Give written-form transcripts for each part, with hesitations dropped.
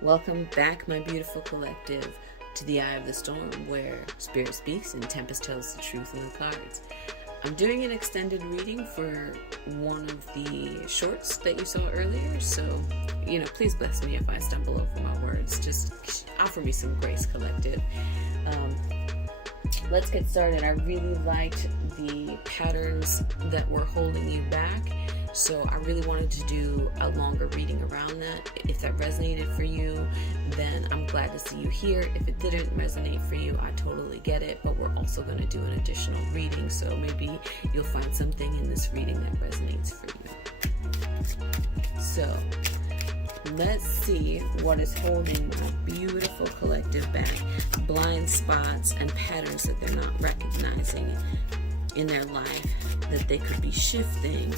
Welcome back, my beautiful collective, to the Eye of the Storm, where Spirit speaks and Tempest tells the truth in the cards. I'm doing an extended reading for one of the shorts that you saw earlier, so, please bless me if I stumble over my words. Just offer me some grace, collective. Let's get started. I really liked the patterns that were holding you back, so I really wanted to do a longer reading around that. If that resonated for you, then I'm glad to see you here. If it didn't resonate for you, I totally get it, but we're also going to do an additional reading, so maybe you'll find something in this reading that resonates for you. So let's see what is holding my beautiful collective back. Blind spots and patterns that they're not recognizing in their life that they could be shifting,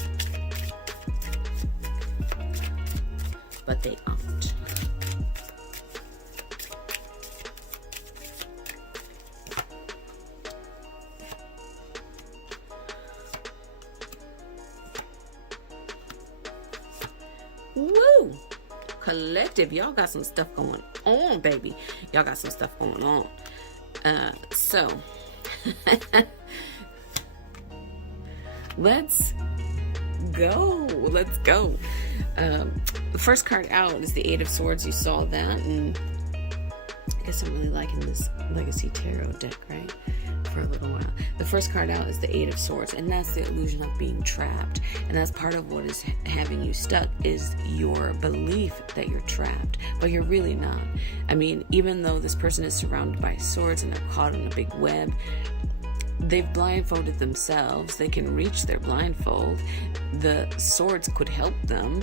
but they aren't. Woo! Collective, y'all got some stuff going on, baby. Y'all got some stuff going on. So let's go. The first card out is the Eight of Swords. You saw that, and I guess I'm really liking this Legacy Tarot deck, right? For a little while. The first card out is the Eight of Swords, and that's the illusion of being trapped. And that's part of what is having you stuck, is your belief that you're trapped, but you're really not. I mean, even though this person is surrounded by swords and they're caught in a big web, they've blindfolded themselves. They can reach their blindfold. The swords could help them.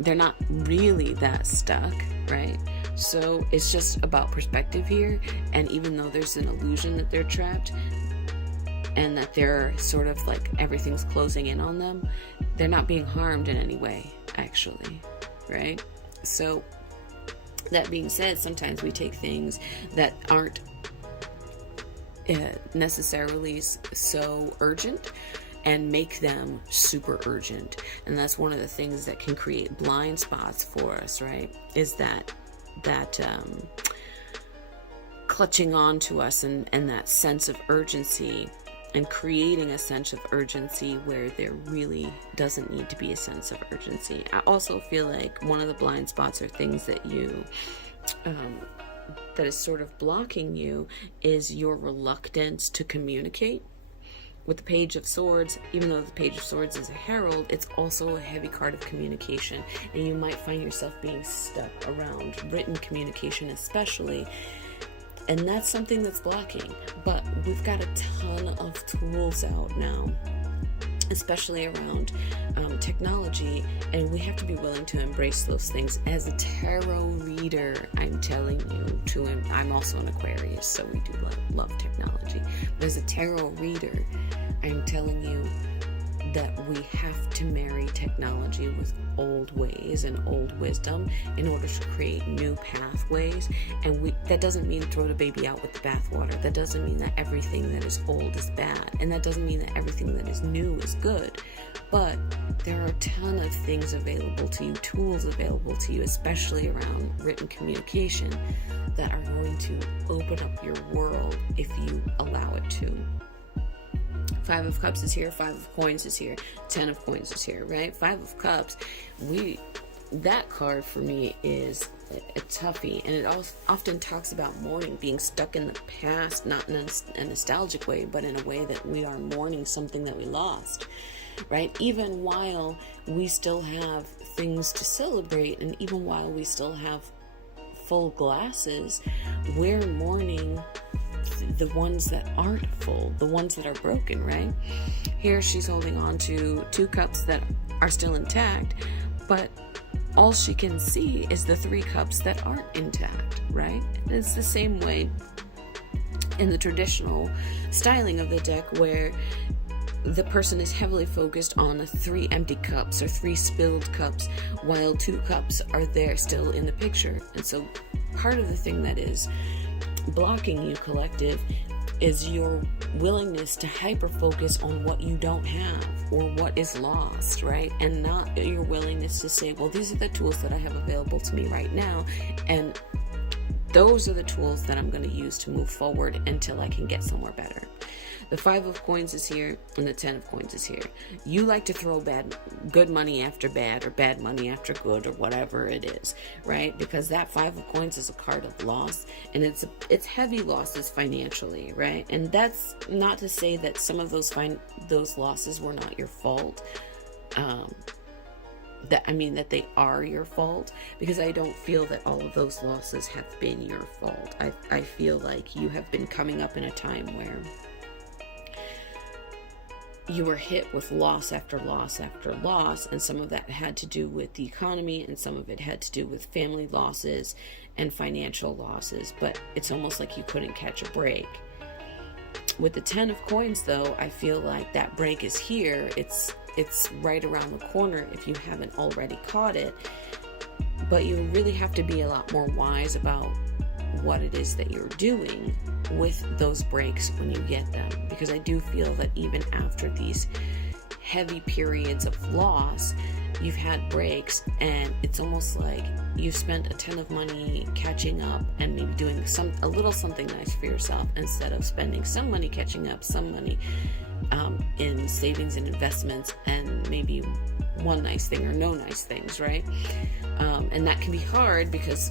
They're not really that stuck, right? So it's just about perspective here. And even though there's an illusion that they're trapped and that they're sort of like everything's closing in on them, they're not being harmed in any way, actually, right? So that being said, sometimes we take things that aren't necessarily so urgent and make them super urgent. And that's one of the things that can create blind spots for us, right? Is that clutching on to us and that sense of urgency, and creating a sense of urgency where there really doesn't need to be a sense of urgency. I also feel like one of the blind spots or things that you that is sort of blocking you is your reluctance to communicate. With the Page of Swords, even though the Page of Swords is a herald, it's also a heavy card of communication, and you might find yourself being stuck around written communication especially, and that's something that's blocking. But we've got a ton of tools out now, especially around technology, and we have to be willing to embrace those things. As a tarot reader, I'm telling you I'm also an Aquarius, so we do love technology, but as a tarot reader, I'm telling you that we have to marry technology with old ways and old wisdom in order to create new pathways. And that doesn't mean throw the baby out with the bathwater. That doesn't mean that everything that is old is bad, and that doesn't mean that everything that is new is good. But there are a ton of things available to you, tools available to you, especially around written communication, that are going to open up your world if you allow it to. Five of Cups is here, Five of Coins is here, 10 of Coins is here, right? Five of Cups, that card for me is a toughie, and it often talks about mourning, being stuck in the past, not in a nostalgic way, but in a way that we are mourning something that we lost, right? Even while we still have things to celebrate, and even while we still have full glasses, we're mourning the ones that aren't full, the ones that are broken, right? Here she's holding on to two cups that are still intact, but all she can see is the three cups that aren't intact, right? And it's the same way in the traditional styling of the deck, where the person is heavily focused on three empty cups or three spilled cups, while two cups are there still in the picture. And so part of the thing that is blocking you, collective, is your willingness to hyper focus on what you don't have, or what is lost, right? And not your willingness to say, well, these are the tools that I have available to me right now, and those are the tools that I'm going to use to move forward until I can get somewhere better. The 5 of coins is here and the 10 of coins is here. You like to throw good money after bad, or bad money after good, or whatever it is, right? Because that 5 of coins is a card of loss, and it's heavy losses financially, right? And that's not to say that some of those losses were not your fault. That they are your fault, because I don't feel that all of those losses have been your fault. I feel like you have been coming up in a time where you were hit with loss after loss after loss, and some of that had to do with the economy, and some of it had to do with family losses and financial losses, but it's almost like you couldn't catch a break. With the 10 of coins, though, I feel like that break is here. It's right around the corner if you haven't already caught it, but you really have to be a lot more wise about what it is that you're doing with those breaks when you get them, because I do feel that even after these heavy periods of loss, you've had breaks, and it's almost like you've spent a ton of money catching up and maybe doing a little something nice for yourself, instead of spending some money catching up, some money in savings and investments, and maybe one nice thing or no nice things, right? And that can be hard, because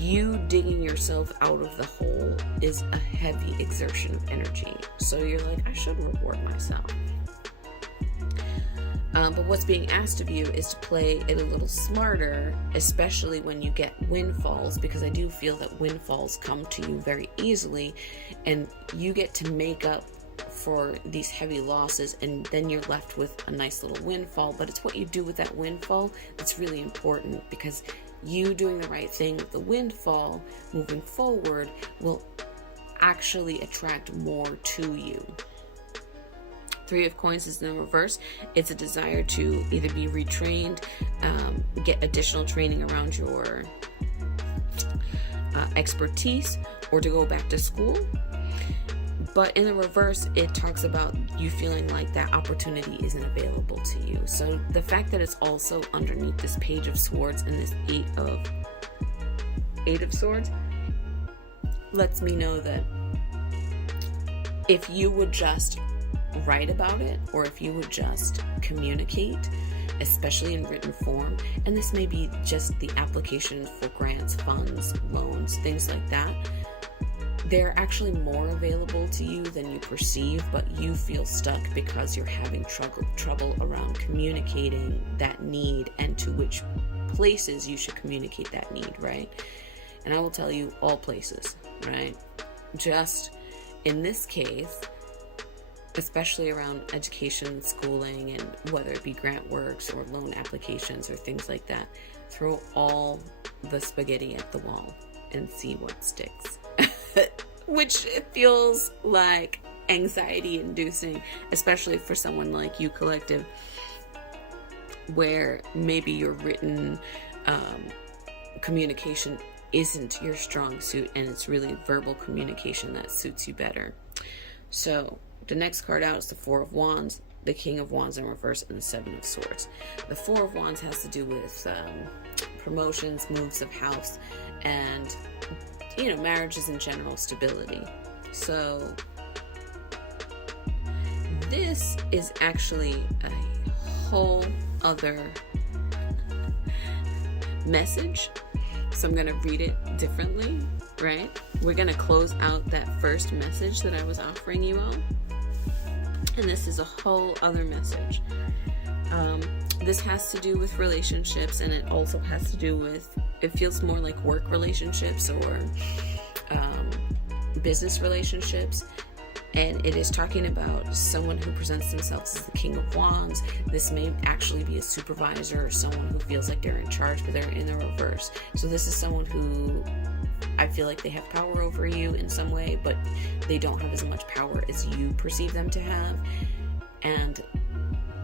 you digging yourself out of the hole is a heavy exertion of energy. So you're like, I should reward myself. But what's being asked of you is to play it a little smarter, especially when you get windfalls, because I do feel that windfalls come to you very easily, and you get to make up for these heavy losses, and then you're left with a nice little windfall. But it's what you do with that windfall that's really important, because you doing the right thing with the windfall moving forward will actually attract more to you. 3 of coins is in the reverse. It's a desire to either be retrained, get additional training around your expertise, or to go back to school. But in the reverse, it talks about you feeling like that opportunity isn't available to you. So the fact that it's also underneath this Page of Swords and this Eight of Swords lets me know that if you would just write about it, or if you would just communicate, especially in written form, and this may be just the application for grants, funds, loans, things like that, they're actually more available to you than you perceive, but you feel stuck because you're having trouble around communicating that need and to which places you should communicate that need, right? And I will tell you, all places, right? Just in this case, especially around education, schooling, and whether it be grant works or loan applications or things like that, throw all the spaghetti at the wall and see what sticks. Which feels like anxiety inducing, especially for someone like you, Collective, where maybe your written communication isn't your strong suit, and it's really verbal communication that suits you better. So the next card out is the 4 of Wands, the King of Wands in reverse, and the 7 of Swords. The 4 of Wands has to do with promotions, moves of house, and marriages in general, stability. So this is actually a whole other message. So I'm going to read it differently, right? We're going to close out that first message that I was offering you all. And this is a whole other message. This has to do with relationships, and it also has to do with, it feels more like work relationships or business relationships. And it is talking about someone who presents themselves as the King of Wands. This may actually be a supervisor or someone who feels like they're in charge, but they're in the reverse. So this is someone who I feel like they have power over you in some way, but they don't have as much power as you perceive them to have. And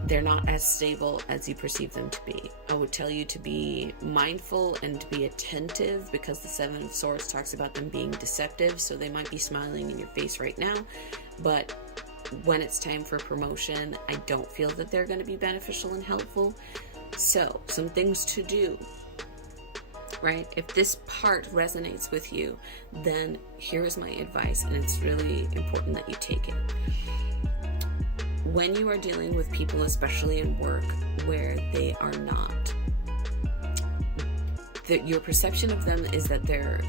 they're not as stable as you perceive them to be. I would tell you to be mindful and to be attentive, because the 7 of Swords talks about them being deceptive. So they might be smiling in your face right now, but when it's time for promotion, I don't feel that they're going to be beneficial and helpful. So, some things to do, right? If this part resonates with you, then here is my advice, and it's really important that you take it. When you are dealing with people, especially in work, where they are not, that your perception of them is that they're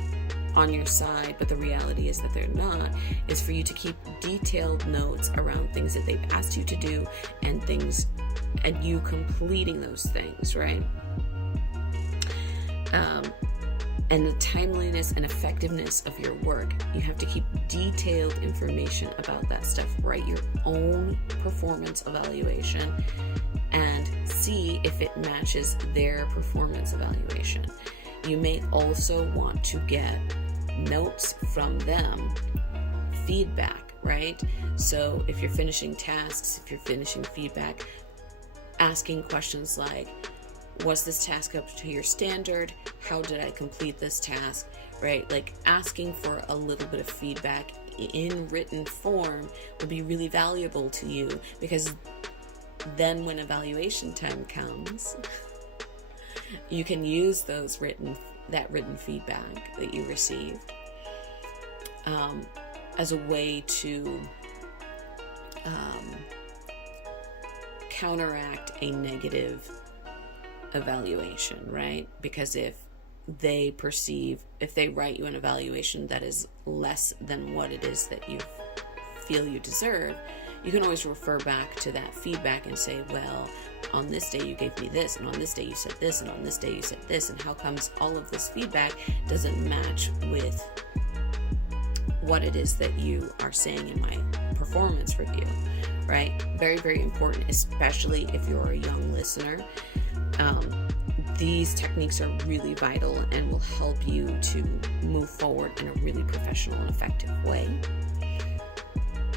on your side, but the reality is that they're not, is for you to keep detailed notes around things that they've asked you to do and you completing those things, right? And the timeliness and effectiveness of your work. You have to keep detailed information about that stuff. Write your own performance evaluation and see if it matches their performance evaluation. You may also want to get notes from them, feedback, right? So if you're finishing tasks, if you're finishing feedback, asking questions like, was this task up to your standard? How did I complete this task? Right? Like asking for a little bit of feedback in written form will be really valuable to you, because then when evaluation time comes, you can use that written feedback that you received as a way to counteract a negative evaluation, right? Because if they write you an evaluation that is less than what it is that you feel you deserve, you can always refer back to that feedback and say, well, on this day you gave me this, and on this day you said this, and on this day you said this, and how comes all of this feedback doesn't match with what it is that you are saying in my performance review, right? Very, very important, especially if you're a young listener. These techniques are really vital and will help you to move forward in a really professional and effective way.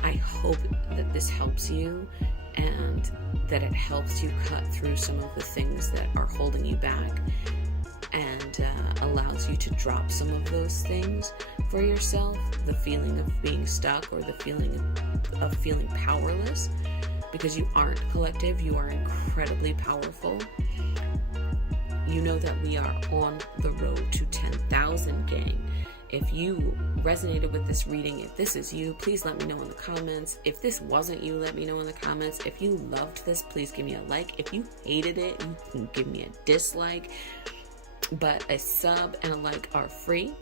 I hope that this helps you and that it helps you cut through some of the things that are holding you back, and allows you to drop some of those things for yourself, the feeling of being stuck or the feeling of feeling powerless, because you aren't collective. You are incredibly powerful. You know that we are on the road to 10,000, gang. If you resonated with this reading, if this is you, please let me know in the comments. If this wasn't you, let me know in the comments. If you loved this, please give me a like. If you hated it, you can give me a dislike. But a sub and a like are free.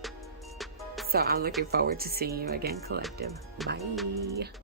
So I'm looking forward to seeing you again, collective. Bye.